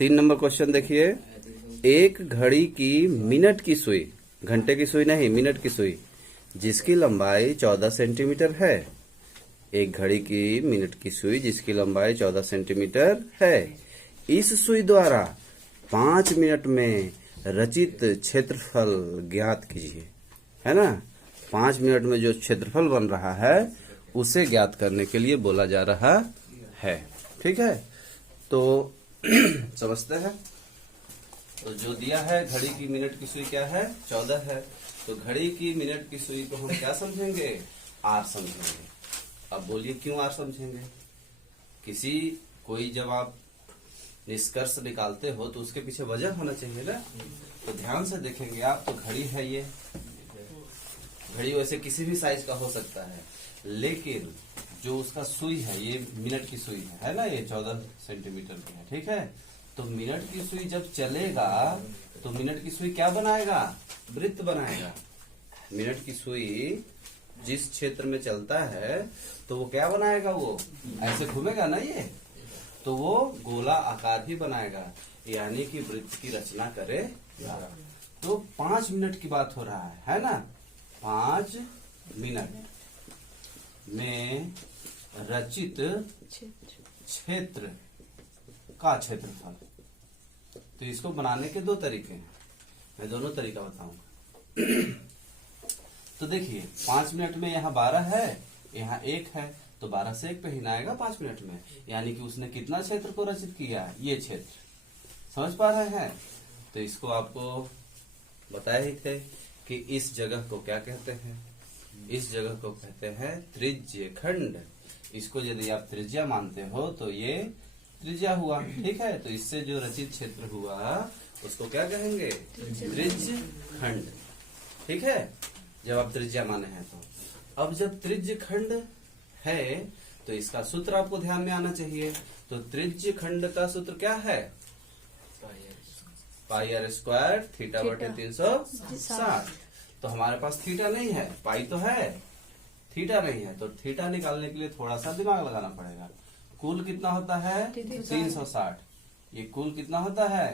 3 number question देखिए। एक घड़ी की मिनट की सुई, घंटे की सुई नहीं, मिनट की सुई, जिसकी लंबाई 14 सेंटीमीटर है। एक घड़ी की मिनट की सुई जिसकी लंबाई 14 सेंटीमीटर है। इस सुई द्वारा 5 मिनट में रचित क्षेत्रफल ज्ञात कीजिए। है ना, 5 मिनट में जो क्षेत्रफल बन रहा है उसे ज्ञात करने के लिए बोला जा रहा है। ठीक है, तो समझते हैं। तो जो दिया है घड़ी की मिनट की सुई क्या है, 14 है। तो घड़ी की मिनट की सुई को हम क्या समझेंगे, आर समझेंगे। अब बोलिए क्यों आर समझेंगे। किसी कोई जब आप निष्कर्ष निकालते हो तो उसके पीछे वजह होना चाहिए ना। तो ध्यान से देखेंगे आप, तो घड़ी है, ये घड़ी वैसे किसी भी साइज का हो सकता है, लेकिन जो उसका सुई है ये मिनट की सुई है ना, ये 14 सेंटीमीटर की है। ठीक है, तो मिनट की सुई जब चलेगा तो मिनट की सुई क्या बनाएगा, वृत्त बनाएगा। मिनट की सुई जिस क्षेत्र में चलता है तो वो क्या बनाएगा, वो ऐसे घूमेगा ना ये, तो वो गोला आकार ही बनाएगा, यानी कि वृत्त की रचना करेगा। तो 5 मिनट की बात हो रहा है ना। 5 मिनट में रचित क्षेत्र का क्षेत्रफल। तो इसको बनाने के 2 तरीके हैं, मैं दोनों तरीका बताऊंगा। तो देखिए 5 मिनट में यहाँ 12 है, यहाँ 1 है, तो 12 से 1 पे ही ना आएगा 5 मिनट में, यानी कि उसने कितना क्षेत्र को रचित किया, ये क्षेत्र। समझ पा रहे हैं। तो इसको आपको बताए ही थे कि इस जगह को क्या कहते हैं, इस जगह को कहते हैं त्रिज्य खंड। इसको यदि आप त्रिज्या मानते हो तो ये त्रिज्या हुआ। ठीक है, तो इससे जो रचित क्षेत्र हुआ उसको क्या कहेंगे, त्रिज्य खंड। ठीक है, जब आप त्रिज्या माने हैं तो। अब जब त्रिज्य खंड है तो इसका सूत्र आपको ध्यान में आना चाहिए। तो त्रिज्य खंड का सूत्र क्या है, पाई आर स्क्वायर थीटा बटे 360। तो हमारे पास थीटा नहीं है, पाई तो है, थीटा नहीं है। तो थीटा निकालने के लिए थोड़ा सा दिमाग लगाना पड़ेगा। कुल कितना होता है 360। ये कुल कितना होता है,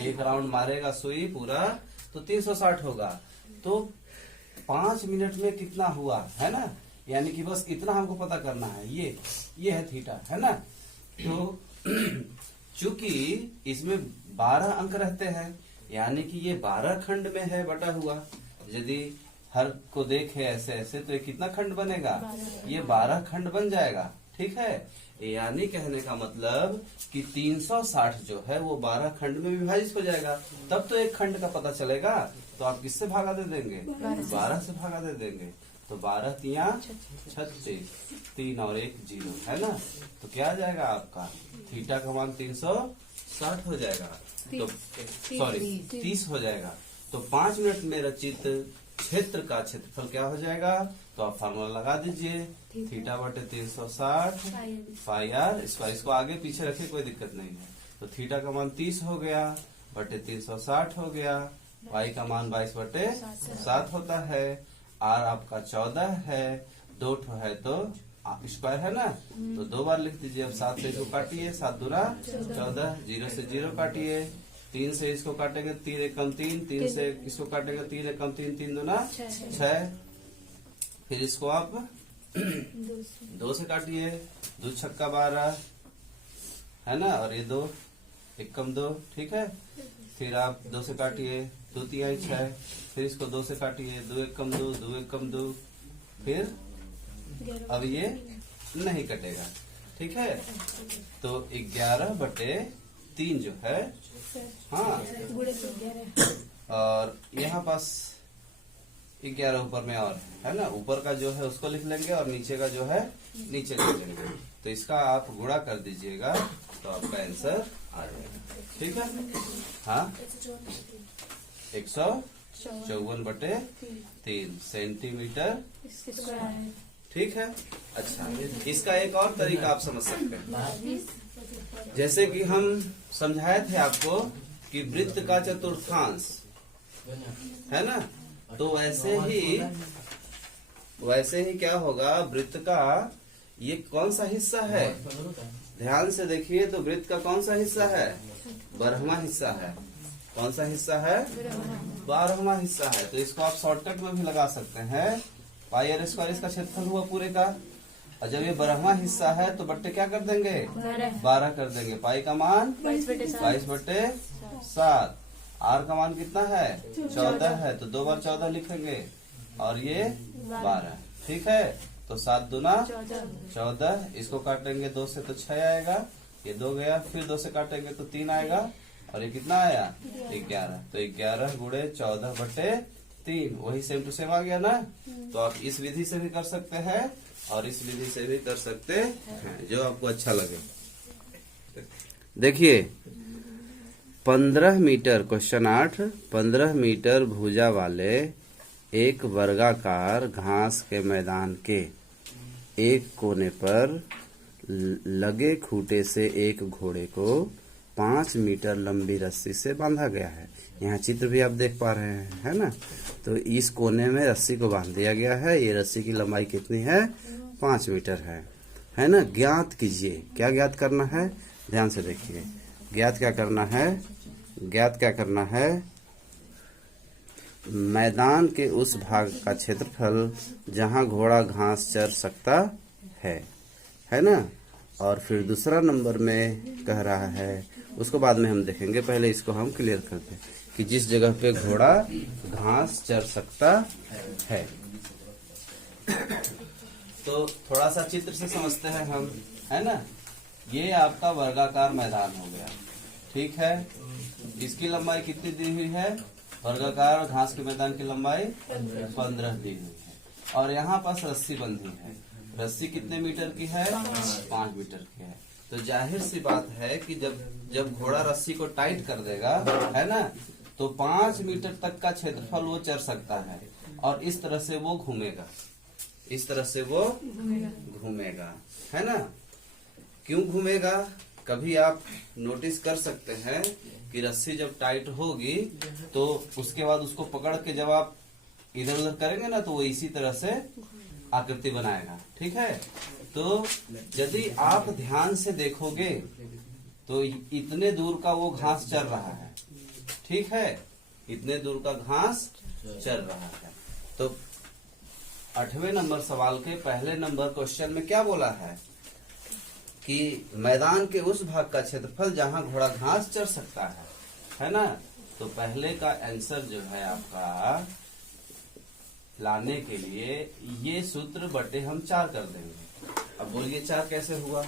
एक राउंड मारेगा सुई पूरा तो 360 होगा। तो 5 मिनट में कितना हुआ, है ना, यानी कि बस इतना हमको पता करना है। ये है थीटा, है ना। तो चूंकि इसमें 12 अंक रहते हैं, यानी कि ये 12 खंड में है बटा हुआ। यदि हर को देखे ऐसे ऐसे तो ये कितना खंड बनेगा, ये 12 खंड बन जाएगा। ठीक है, यानी कहने का मतलब कि 360 जो है वो 12 खंड में विभाजित हो जाएगा, तब तो एक खंड का पता चलेगा। तो आप किससे भागा दे देंगे, 12 से भागा दे देंगे। तो 12 तिया 36, 3 और 1 0, है ना। तो क्या आ जाएगा आपका, थीटा का मान 360 हो जाएगा, तो सॉरी 30 हो जाएगा। तो 5 मिनट में रचित क्षेत्र का क्षेत्रफल क्या हो जाएगा, तो आप फार्मूला लगा दीजिए, थीटा बटे 360 पाई आर स्क्वायर। इसको आगे पीछे रखे कोई दिक्कत नहीं है। तो थीटा का मान 30 हो गया बटे 360 हो गया, पाई का मान 22 बटे 7 होता है, आर आपका 14 है, 2 है तो स्क्वायर है ना, तो 2 बार लिख दीजिए। अब 7 से इसको काटिए, 7 दूना 14, 0 से 0 काटिए, 3 से इसको काटेंगे 3 एक कम 3, 3 से इसको काटेंगे 3 एक कम 3, 3 दूना 6। फिर इसको आप 2 से काटिए, 2 छक्का 12, है ना, और ये 2 एक कम 2। ठीक है, फिर आप 2 से काटिए, 2 तिहाई 6, फिर इसको 2 से काटिए, 2 एक कम 2, 2 एक कम 2, फिर अब ये नहीं कटेगा। ठीक है, तो 11 बटे 3 जो है, हाँ, और यहाँ पास 11 ऊपर में और है ना, ऊपर का जो है उसको लिख लेंगे और नीचे का जो है नीचे लिख लेंगे। तो इसका आप गुणा कर दीजिएगा तो आपका आंसर आ जाएगा। ठीक है, हाँ, 154 बटे 3 सेंटीमीटर। ठीक है, अच्छा, इसका एक और तरीका आप समझ सकते हैं। जैसे कि हम समझाए थे आपको कि वृत्त का चतुर्थांश, है ना, तो वैसे ही क्या होगा, वृत्त का ये कौन सा हिस्सा है, ध्यान से देखिए तो वृत्त का कौन सा हिस्सा है? 12वां हिस्सा है। कौन सा हिस्सा है? 12वां हिस्सा है। तो इसको आप शॉर्टकट में भी लगा सकते हैं। पाई आर स्क्वायर इसका क्षेत्रफल हुआ पूरे का। और जब ये 12वां हिस्सा है तो बट्टे क्या कर देंगे? 12 कर देंगे। पाई का मान 22/7। आर का मान कितना है? 14 है। तो 2 बार 14 लिखेंगे और ये 12। ठीक है। तो 7 दूना 14। इसको काटेंगे 2 से तो 6 आएगा। ये 2 गया, फिर 2 से काटेंगे तो 3 आएगा। और ये कितना आया? 11। तो 11 गुणे 14/3 वही सेम टू सेम आ गया ना। तो आप इस विधि से भी कर सकते हैं और इस विधि से भी कर सकते हैं, जो आपको अच्छा लगे। देखिए 15 मीटर, क्वेश्चन 8, 15 मीटर भुजा वाले एक वर्गाकार घास के मैदान के एक कोने पर लगे खूंटे से एक घोड़े को 5 मीटर लंबी रस्सी से बांधा गया है। यहाँ चित्र भी आप देख पा रहे हैं, है ना। तो इस कोने में रस्सी को बांध दिया गया है। ये रस्सी की लंबाई कितनी है? 5 मीटर है ना। ज्ञात कीजिए। क्या ज्ञात करना है? ध्यान से देखिए। ज्ञात क्या करना है? ज्ञात क्या करना है? मैदान के उस भाग का क्षेत्रफल जहां घोड़ा घास चर सकता है ना। और फिर दूसरा नंबर में कह रहा है, उसको बाद में हम देखेंगे, पहले इसको हम क्लियर करते हैं कि जिस जगह पे घोड़ा घास चर सकता है। तो थोड़ा सा चित्र से समझते हैं हम, है ना। ये आपका वर्गाकार मैदान हो गया, ठीक है। इसकी लंबाई कितनी दी हुई है? वर्गाकार घास के मैदान की लंबाई 15 दी हुई है। और यहाँ पास रस्सी बंधी है। रस्सी कितने मीटर की है? 5 मीटर की है। तो जाहिर सी बात है कि जब घोड़ा रस्सी को टाइट कर देगा, है ना, तो 5 मीटर तक का क्षेत्रफल वो चर सकता है। और इस तरह से वो घूमेगा, इस तरह से वो घूमेगा, है ना। क्यों घूमेगा? कभी आप नोटिस कर सकते हैं कि रस्सी जब टाइट होगी तो उसके बाद उसको पकड़ के जब आप इधर उधर करेंगे ना, तो वो इसी तरह से आकृति बनाएगा, ठीक है। तो यदि आप ध्यान से देखोगे तो इतने दूर का वो घास चर रहा है, ठीक है। इतने दूर का घास चर रहा है। तो 8वें नंबर सवाल के पहले नंबर क्वेश्चन में क्या बोला है कि मैदान के उस भाग का क्षेत्रफल जहां घोड़ा घास चर सकता है ना। तो पहले का आंसर जो है आपका लाने के लिए ये सूत्र बटे हम 4 कर देंगे। अब बोलिए 4 कैसे हुआ?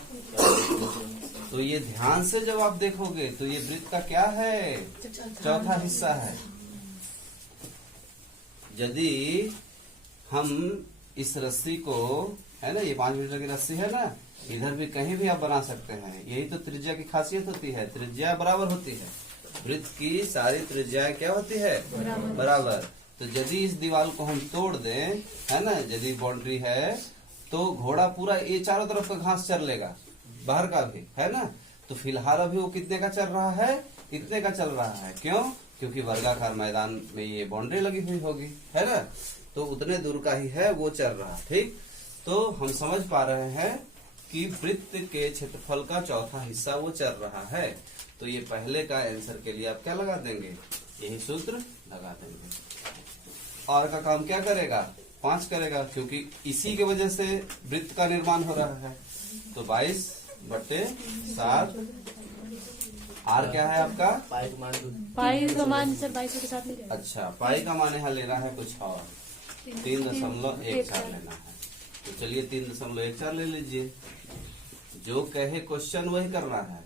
तो ये ध्यान से जब आप देखोगे तो ये वृत्त का क्या है? चौथा हिस्सा है। यदि हम इस रस्सी को, है ना, ये 5 मीटर की रस्सी है ना, इधर भी कहीं भी आप बना सकते हैं। यही तो त्रिज्या की खासियत होती है, त्रिज्या बराबर होती है। वृत्त की सारी त्रिज्याएं क्या होती है? बराबर। तो यदि इस दीवार को हम तोड़ दें, है ना, यदि बाउंड्री है, तो घोड़ा पूरा ये चारों तरफ का घास चर लेगा, बाहर का भी, है ना। तो फिलहाल अभी वो कितने का चल रहा है? इतने का चल रहा है। क्यों? क्योंकि वर्गाकार मैदान में ये बाउंड्री लगी हुई होगी, है ना। तो उतने दूर का ही है वो चल रहा, ठीक। तो हम समझ पा रहे हैं कि वृत्त के क्षेत्रफल का चौथा हिस्सा वो चल रहा है। तो ये पहले का आंसर के लिए आप क्या लगा देंगे? यही सूत्र लगा देंगे। और का काम क्या करेगा? 5 करेगा, क्योंकि इसी की वजह से वृत्त का निर्माण हो रहा है। तो 22/7। आर क्या है आपका? पाई का मान सर 22 के साथ नहीं। अच्छा, पाई का मान यहाँ लेना है कुछ और, 3.14 लेना है। तो चलिए 3.14 ले लीजिए। जो कहे क्वेश्चन वही करना है।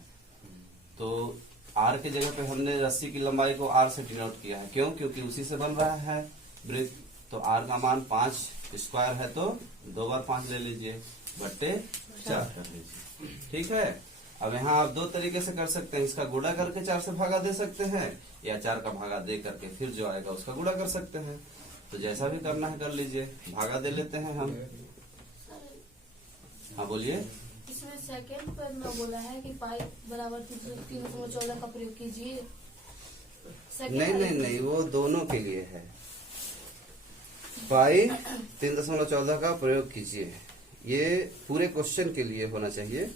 तो आर के जगह पे हमने रस्सी की लंबाई को आर से डिनोट किया है। क्यों? क्योंकि उसी से बन रहा है वृत्त। तो आर का मान 5 स्क्वायर है, तो 2 बार 5 ले लीजिए, बट्टे 4 कर लीजिए, ठीक है। अब यहाँ आप 2 तरीके से कर सकते हैं। इसका गुणा करके 4 से भागा दे सकते हैं, या 4 का भागा दे करके फिर जो आएगा उसका गुणा कर सकते हैं। तो जैसा भी करना है कर लीजिए। भागा दे लेते हैं हम। हाँ बोलिए। इसमें सेकंड पर में बोला है कि पाई बराबर 3.14 का प्रयोग कीजिए। नहीं, वो दोनों के लिए है। पाई 3.14 का प्रयोग कीजिए, ये पूरे क्वेश्चन के लिए होना चाहिए।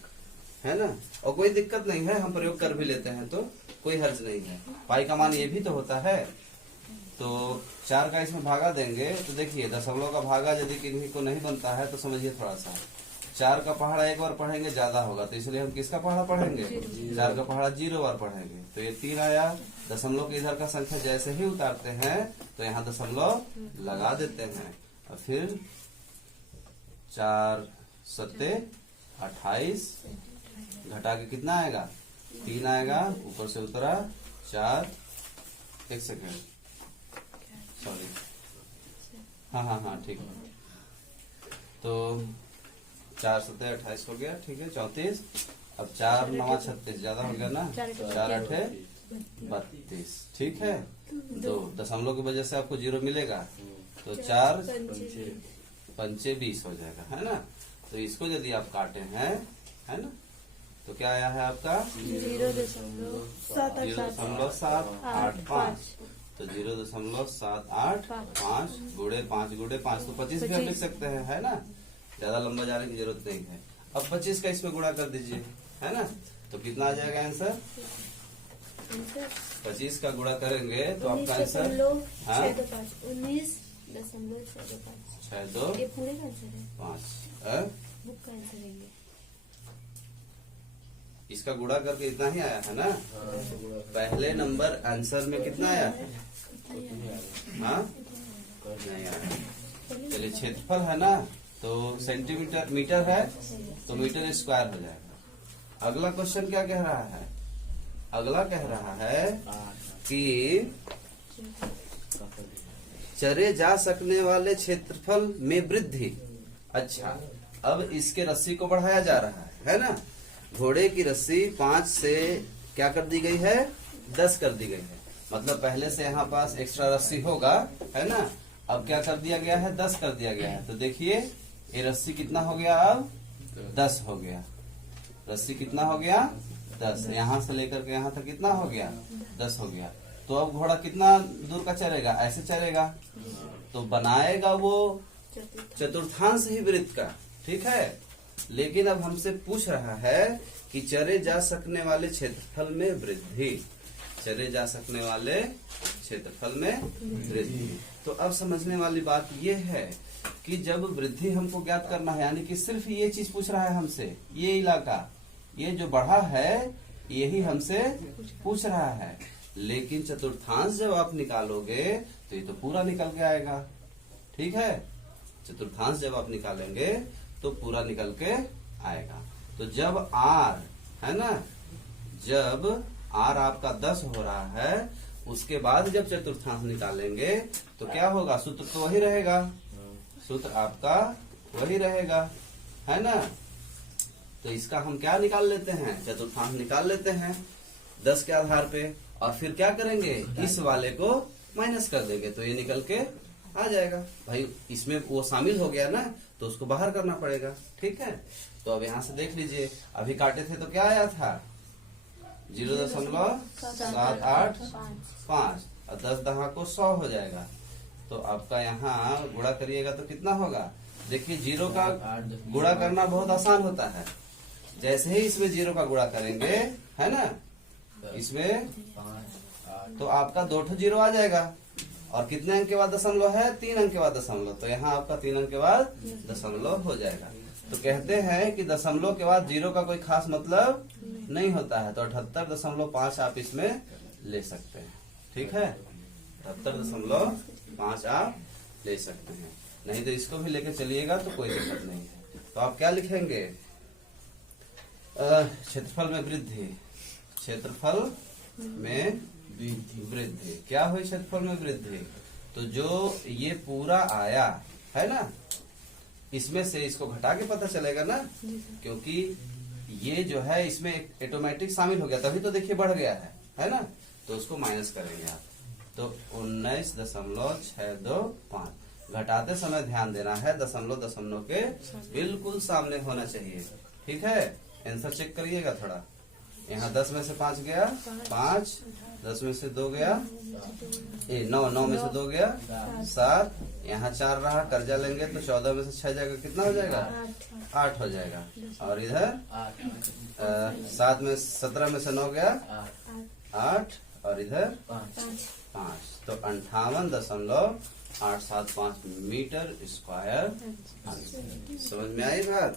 है ना। और कोई दिक्कत नहीं है, हम प्रयोग कर भी लेते हैं तो कोई हर्ज नहीं है। पाई का मान ये भी तो होता है। तो 4 का इसमें भागा देंगे तो देखिए दशमलव का भागा यदि किन्हीं को नहीं बनता है तो समझिए थोड़ा सा। 4 का पहाड़ा एक बार पढ़ेंगे ज्यादा होगा, तो इसलिए हम किसका पहाड़ा पढ़ेंगे, 4 का पहाड़ा 0 बार पढ़ेंगे। तो ये 3 आया। दशमलव के इधर का संख्या जैसे ही उतारते हैं तो यहाँ दशमलव लगा देते हैं और फिर 4 सत्ते 28 घटा के कितना आएगा, 3 आएगा। ऊपर से उतरा 4, 1 सेकेंड, सॉरी, हाँ ठीक है। तो 4 सत्ते 28 हो गया, ठीक है 34। अब 4 9 36 ज्यादा हो गया ना, 4 8 32, ठीक है। तो दशमलव की वजह से आपको 0 मिलेगा, तो 4 पंचे 20 हो जाएगा, है ना। तो इसको यदि आप काटे हैं, है ना, तो क्या आया है आपका 0.785। तो 0.785 गुणे 5 गुणे 5 तो 25 भी हम लिख सकते हैं, है ना। ज्यादा लंबा जाने की जरूरत नहीं है। अब 25 का इसमें गुणा कर दीजिए, है ना। तो कितना आ जाएगा आंसर, 25 का गुणा करेंगे तो आपका आंसर 19.625। इसका गुणा करके इतना ही आया है ना। पहले नंबर आंसर में कितना आया है, हाँ नहीं आया। चलिए क्षेत्रफल है ना, तो सेंटीमीटर मीटर है तो मीटर स्क्वायर हो जाएगा। अगला क्वेश्चन क्या कह रहा है, अगला कह रहा है कि चरे जा सकने वाले क्षेत्रफल में वृद्धि। अच्छा, अब इसके रस्सी को बढ़ाया जा रहा है ना। घोड़े की रस्सी 5 से क्या कर दी गई है, 10 कर दी गई है। मतलब पहले से यहाँ पास एक्स्ट्रा रस्सी होगा, है ना। अब क्या कर दिया गया है, 10 कर दिया गया है। तो देखिए ये रस्सी कितना हो गया, अब 10 हो गया। रस्सी कितना हो गया, 10। यहाँ से लेकर के यहाँ तक कितना हो गया, 10 हो गया। तो अब घोड़ा कितना दूर का चलेगा, ऐसे चलेगा तो बनाएगा वो चतुर्थांश ही वृत्त का, ठीक है। लेकिन अब हमसे पूछ रहा है कि चरे जा सकने वाले क्षेत्रफल में वृद्धि, चरे जा सकने वाले क्षेत्रफल में वृद्धि। तो अब समझने वाली बात ये है कि जब वृद्धि हमको ज्ञात करना है, यानी कि सिर्फ ये चीज पूछ रहा है हमसे, ये इलाका, ये जो बढ़ा है यही हमसे पूछ रहा है। लेकिन चतुर्थांश जब आप निकालोगे तो ये तो पूरा निकल के आएगा, ठीक है। चतुर्थांश जब आप निकालेंगे तो पूरा निकल के आएगा। तो जब r है ना, जब r आपका 10 हो रहा है, उसके बाद जब चतुर्थांश निकालेंगे तो क्या होगा, सूत्र तो वही रहेगा, सूत्र आपका वही रहेगा, है ना। तो इसका हम क्या निकाल लेते हैं, चतुर्थांश निकाल लेते हैं 10 के आधार पे, और फिर क्या करेंगे, इस वाले को माइनस कर देंगे तो ये निकल के आ जाएगा। भाई इसमें वो शामिल हो गया ना, तो उसको बाहर करना पड़ेगा, ठीक है। तो अब यहाँ से देख लीजिए, अभी काटे थे तो क्या आया था, 0.785 और 10 दहा को 100 हो जाएगा। तो आपका यहाँ गुणा करिएगा तो कितना होगा। देखिए 0 का गुणा करना बहुत आसान होता है। जैसे ही इसमें 0 का गुणा करेंगे, है ना, इसमें तो आपका 2 0 आ जाएगा। और कितने अंक के बाद दशमलव है, 3 अंक के बाद दशमलव, तो यहाँ आपका 3 अंक के बाद दशमलव हो जाएगा। तो कहते हैं कि दशमलव के बाद 0 का कोई खास मतलब नहीं होता है। तो 78.5 आप इसमें ले सकते हैं, ठीक है। 78.5 आप ले सकते हैं, नहीं तो इसको भी लेके चलिएगा तो कोई दिक्कत नहीं है। तो आप क्या लिखेंगे, क्षेत्रफल में वृद्धि, क्षेत्रफल में वृद्धि। क्या हुई क्षेत्रफल में वृद्धि, तो जो ये पूरा आया है ना, इसमें से इसको घटा के पता चलेगा ना, क्योंकि ये जो है इसमें ऑटोमेटिक शामिल हो गया, तभी तो देखिए बढ़ गया है ना। तो उसको माइनस करेंगे आप, तो 19.625। घटाते समय ध्यान देना है, दशमलव दशमलव के बिल्कुल सामने होना चाहिए, ठीक है। आंसर चेक करिएगा थोड़ा, यहाँ 10 में से 5 गया, 5 10 में से 2 गया 9, 9 में से 2 गया 7, यहाँ 4 रहा, कर्जा लेंगे तो 14 में से 6 जाएगा, कितना हो जाएगा? 8 हो जाएगा। और इधर 7 में 17 में से 9 गया 8, और इधर 5, तो 58.875 मीटर स्क्वायर। समझ में आई बात?